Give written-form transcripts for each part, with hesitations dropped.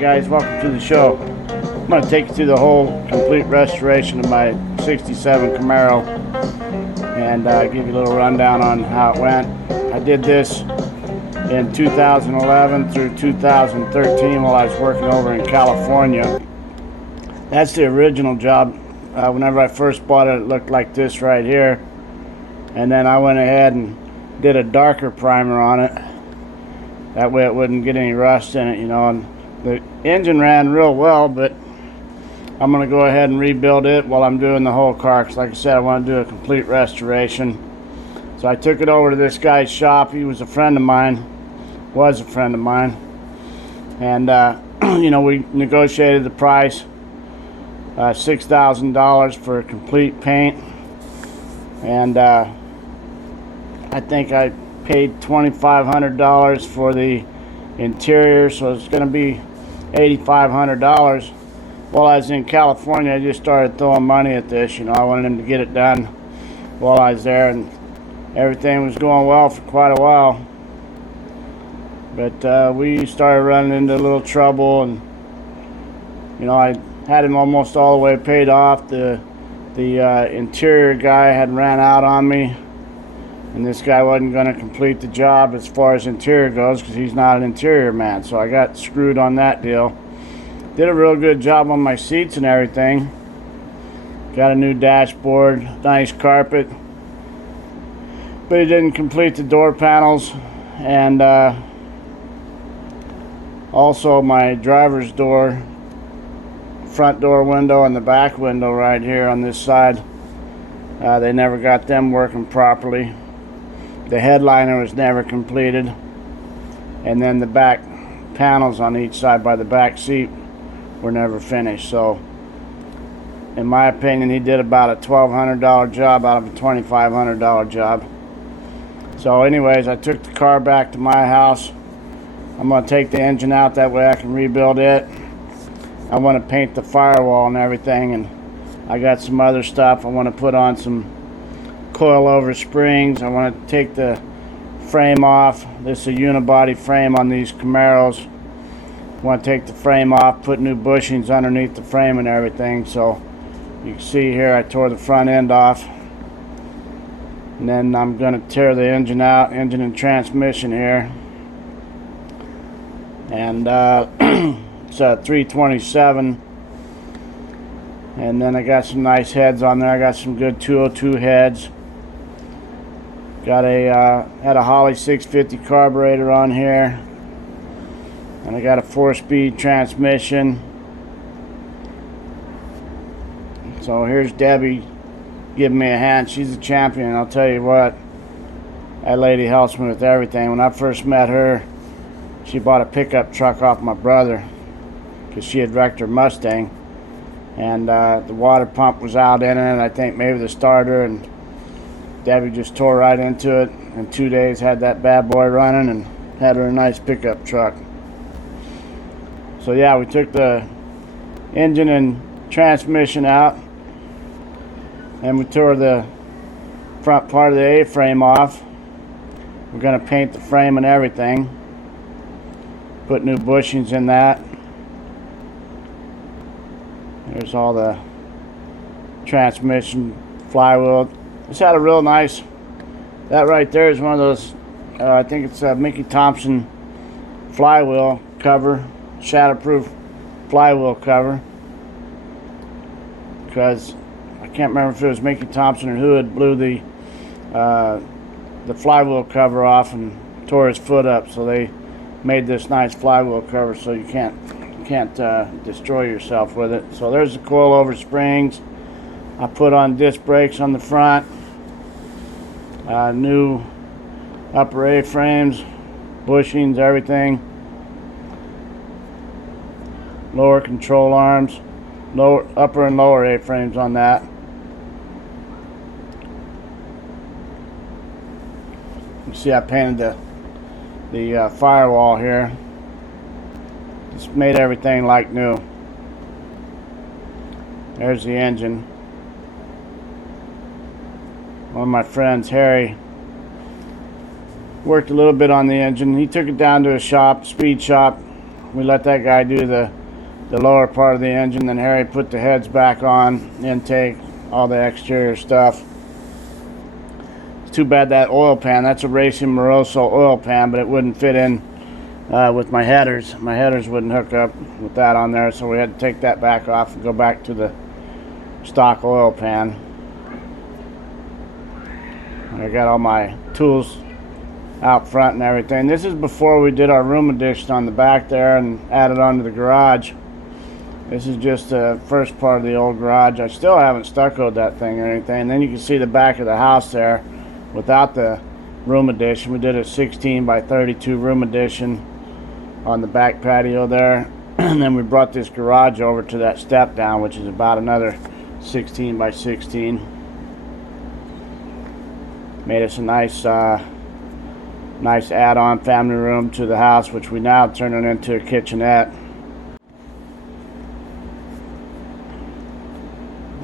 guys, welcome to the show. I'm going to take you through the whole complete restoration of my 67 Camaro and give you a little rundown on how it went. I did this in 2011 through 2013 while I was working over in California. That's the original job. Whenever I first bought it, it looked like this right here. And then I went ahead and did a darker primer on it. That way it wouldn't get any rust in it, you know. And the engine ran real well, but I'm going to go ahead and rebuild it while I'm doing the whole car, because like I said, I want to do a complete restoration. So I took it over to this guy's shop. He was a friend of mine, and you know, we negotiated the price, $6,000 for complete paint, and I think I paid $2,500 for the interior, so it's going to be $8,500. While I was in California, I just started throwing money at this. You know, I wanted him to get it done while I was there, and everything was going well for quite a while. But we started running into a little trouble, and you know, I had him almost all the way paid off. The interior guy had ran out on me, and this guy wasn't going to complete the job as far as interior goes because he's not an interior man. So I got screwed on that deal. Did a real good job on my seats and everything. Got a new dashboard, nice carpet, but he didn't complete the door panels, and also my driver's door, front door window and the back window right here on this side. They never got them working properly. The headliner was never completed, and then the back panels on each side by the back seat were never finished. So in my opinion, he did about a $1,200 job out of a $2,500 job. So anyways, I took the car back to my house. I'm going to take the engine out, that way I can rebuild it. I want to paint the firewall and everything, and I got some other stuff. I want to put on some coilover springs. I want to take the frame off. This is a unibody frame on these Camaros. I want to take the frame off, put new bushings underneath the frame and everything. So you can see here I tore the front end off, and then I'm going to tear the engine out, engine and transmission here. And it's a 327, and then I got some nice heads on there. I got some good 202 heads. Got a had a Holley 650 carburetor on here, and I got a 4-speed transmission. So here's Debbie giving me a hand. She's a champion. I'll tell you what, that lady helps me with everything. When I first met her, she bought a pickup truck off my brother because she had wrecked her Mustang, and the water pump was out in it, and I think maybe the starter, and Debbie just tore right into it. In 2 days had that bad boy running and had her a nice pickup truck. So yeah, we took the engine and transmission out, and we tore the front part of the A-frame off. We're going to paint the frame and everything, put new bushings in that. There's all the transmission, flywheel. It's had a real nice, that right there is one of those, I think it's a Mickey Thompson flywheel cover, shatterproof flywheel cover, because I can't remember if it was Mickey Thompson or who had blew the flywheel cover off and tore his foot up, so they made this nice flywheel cover so you can't destroy yourself with it. So there's the coilover springs. I put on disc brakes on the front, new upper A-frames, bushings, everything, lower control arms, upper and lower A-frames on that. You see I painted the firewall here. Just made everything like new. There's the engine. One of my friends, Harry, worked a little bit on the engine. He took it down to a shop, speed shop, We let that guy do the lower part of the engine, then Harry put the heads back on, intake, all the exterior stuff. It's too bad that oil pan, that's a Racing Moroso oil pan, but it wouldn't fit in with my headers. My headers wouldn't hook up with that on there, so we had to take that back off and go back to the stock oil pan. I got all my tools out front and everything. This is before we did our room addition on the back there and added onto the garage. This is just the first part of the old garage. I still haven't stuccoed that thing or anything. And then you can see the back of the house there without the room addition. We did a 16 by 32 room addition on the back patio there. And then we brought this garage over to that step down, which is about another 16 by 16. Made us a nice nice add-on family room to the house, which we now turn it into a kitchenette.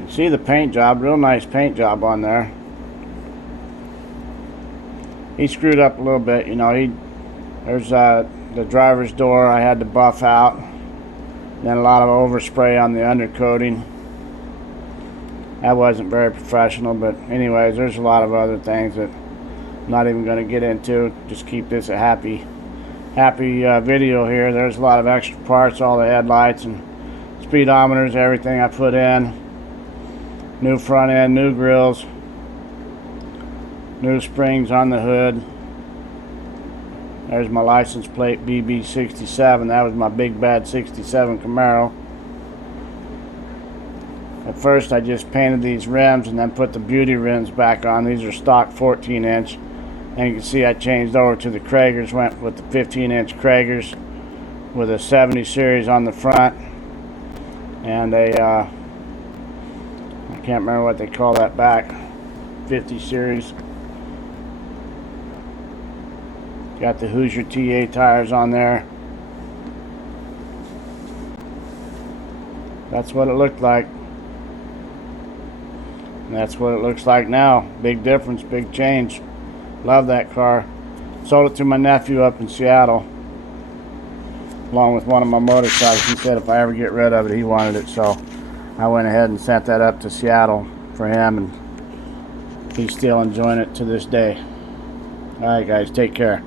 You see the paint job, real nice paint job on there. He screwed up a little bit, you know. There's the driver's door I had to buff out, then a lot of overspray on the undercoating. That wasn't very professional, but anyways, there's a lot of other things that I'm not even going to get into. Just keep this a happy video here. There's a lot of extra parts, all the headlights and speedometers, everything I put in. New front end, new grills, new springs on the hood. There's my license plate, BB67. That was my big bad 67 Camaro. At first I just painted these rims and then put the beauty rims back on. These are stock 14-inch. And you can see I changed over to the Kragers, went with the 15-inch Kragers with a 70 series on the front. And I can't remember what they call that back, 50 series. Got the Hoosier TA tires on there. That's what it looked like. And that's what it looks like now. Big difference, big change. Love that car. Sold it to my nephew up in Seattle, along with one of my motorcycles. He said if I ever get rid of it, he wanted it. So I went ahead and sent that up to Seattle for him, and he's still enjoying it to this day. Alright guys, take care.